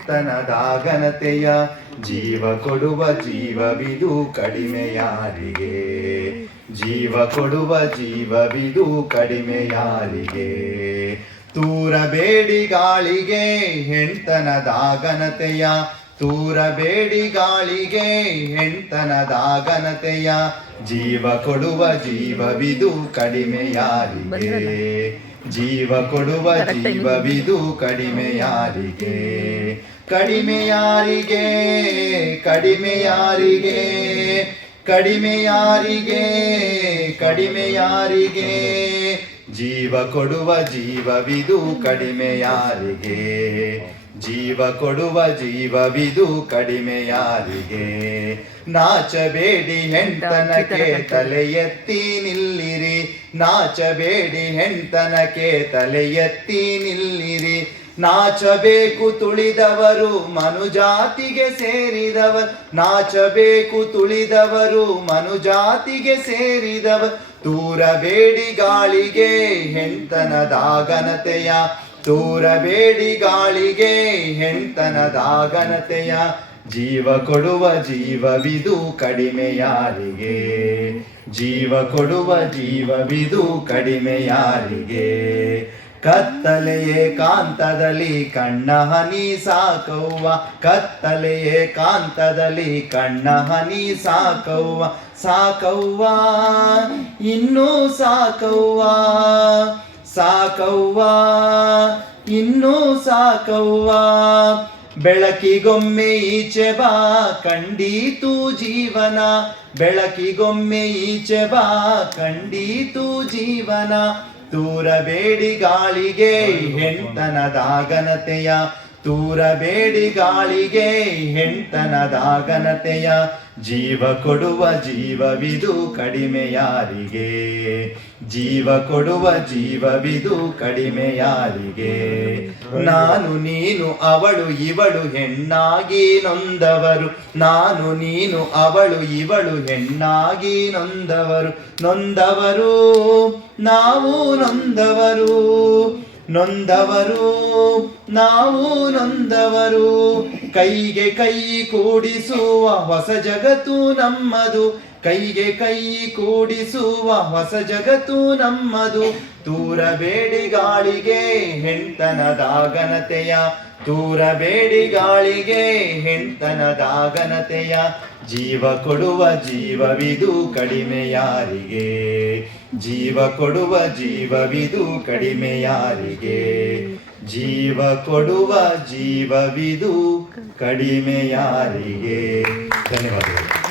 ಹೆಣ್ತನದ ಘನತೆಯ ಜೀವ ಕೊಡುವ ಜೀವವಿದು ಕಡಿಮೆ ಯಾರಿಗೆ ಜೀವ ಕೊಡುವ ಜೀವವಿದು ಕಡಿಮೆ ಯಾರಿಗೆ ತೂರಬೇಡಿ ಗಾಳಿಗೆ ಹೆಣ್ತನದಾಗನತೆಯ ತೂರಬೇಡಿ ಗಾಳಿಗೆ ಹೆಣ್ತನದಾಗನತೆಯ ಜೀವ ಕೊಡುವ ಜೀವವಿದು ಕಡಿಮೆ ಯಾರಿಗೆ ಜೀವ ಕೊಡುವ ಜೀವವಿದು ಕಡಿಮೆ ಯಾರಿಗೆ? ಕಡಿಮೆ ಯಾರಿಗೆ? ಕಡಿಮೆ ಜೀವ ಕೊಡುವ ಜೀವವಿದು ಕಡಿಮೆ ಯಾರಿಗೆ? ಜೀವ ಕೊಡುವ ಜೀವವಿದು ಕಡಿಮೆ ಯಾರಿಗೆ? ನಾಚಬೇಡಿ ಹೆಂಡನಕ್ಕೆ ತಲೆ ಎತ್ತಿ ನಿಲ್ಲಿರಿ. ನಾಚಬೇಡಿ ಹೆಂಡನಕ್ಕೆ ತಲೆ ಎತ್ತಿ ನಿಲ್ಲಿರಿ. ನಾಚಬೇಕು ತುಳಿದವರು ಮನುಜಾತಿಗೆ ಸೇರಿದವರು. ನಾಚಬೇಕು ತುಳಿದವರು ಮನುಜಾತಿಗೆ ಸೇರಿದವರು. ತೂರಬೇಡಿ ಗಾಳಿಗೆ ಹೆಣ್ತನದ ಘನತೆಯ ತೂರಬೇಡಿ ಗಾಳಿಗೆ ಹೆಂತನ ಘನತೆಯ ಜೀವ ಕೊಡುವ ಜೀವವಿದು ಕಡಿಮೆ ಯಾರಿಗೆ ಜೀವ ಕೊಡುವ ಜೀವವಿದು ಕಡಿಮೆ ಯಾರಿಗೆ ಕತ್ತಲೆಯೇ ಕಾಂತದಲ್ಲಿ ಕಣ್ಣ ಹನಿ ಸಾಕವ್ವ. ಕತ್ತಲೆಯೇ ಕಾಂತದಲ್ಲಿ ಕಣ್ಣ ಹನಿ ಸಾಕವ್ವ. ಸಾಕವ್ವ, ಇನ್ನೂ ಸಾಕವ್ವ. ಸಾಕವ್ವ, ಇನ್ನೂ ಸಾಕವ್ವ. ಬೆಳಕಿಗೊಮ್ಮೆ ಈಚೆ ಬಾ, ಕಂಡೀತು ಜೀವನ. ಬೆಳಕಿಗೊಮ್ಮೆ ಈಚೆ ಬಾ, ಕಂಡೀತು ಜೀವನ. ತೂರಬೇಡಿ ಗಾಳಿಗೆ ಹೆಣ್ತನದ ಘನತೆಯ ತೂರಬೇಡಿ ಗಾಳಿಗೆ ಹೆಂಟನ ಘನತೆಯ ಜೀವ ಕೊಡುವ ಜೀವವಿದು ಕಡಿಮೆ ಯಾರಿಗೆ ಜೀವ ಕೊಡುವ ಜೀವವಿದು ಕಡಿಮೆ ಯಾರಿಗೆ ನಾನು ನೀನು ಅವಳು ಇವಳು ಹೆಣ್ಣಾಗಿ ನೊಂದವರು. ನಾನು ನೀನು ಅವಳು ಇವಳು ಹೆಣ್ಣಾಗಿ ನೊಂದವರು. ನೊಂದವರು, ನಾವು ನೊಂದವರು. ನೊಂದವರು, ನಾವು ನೊಂದವರು. ಕೈಗೆ ಕೈ ಕೂಡಿಸುವ ಹೊಸ ಜಗತ್ತು ನಮ್ಮದು. ಕೈಗೆ ಕೈ ಕೂಡಿಸುವ ಹೊಸ ಜಗತ್ತು ನಮ್ಮದು. ತೂರಬೇಡಿ ಗಾಳಿಗೆ ಹೆಣ್ತನದ ಘನತೆಯ ತೂರಬೇಡಿ ಗಾಳಿಗೆ ಹೆಣ್ತನದ ಜೀವ ಕೊಡುವ ಜೀವವಿದು ಕಡಿಮೆ ಯಾರಿಗೆ ಜೀವ ಕೊಡುವ ಜೀವವಿದು ಕಡಿಮೆ ಯಾರಿಗೆ ಜೀವ ಕೊಡುವ ಜೀವವಿದು ಕಡಿಮೆ ಯಾರಿಗೆ ಧನ್ಯವಾದಗಳು.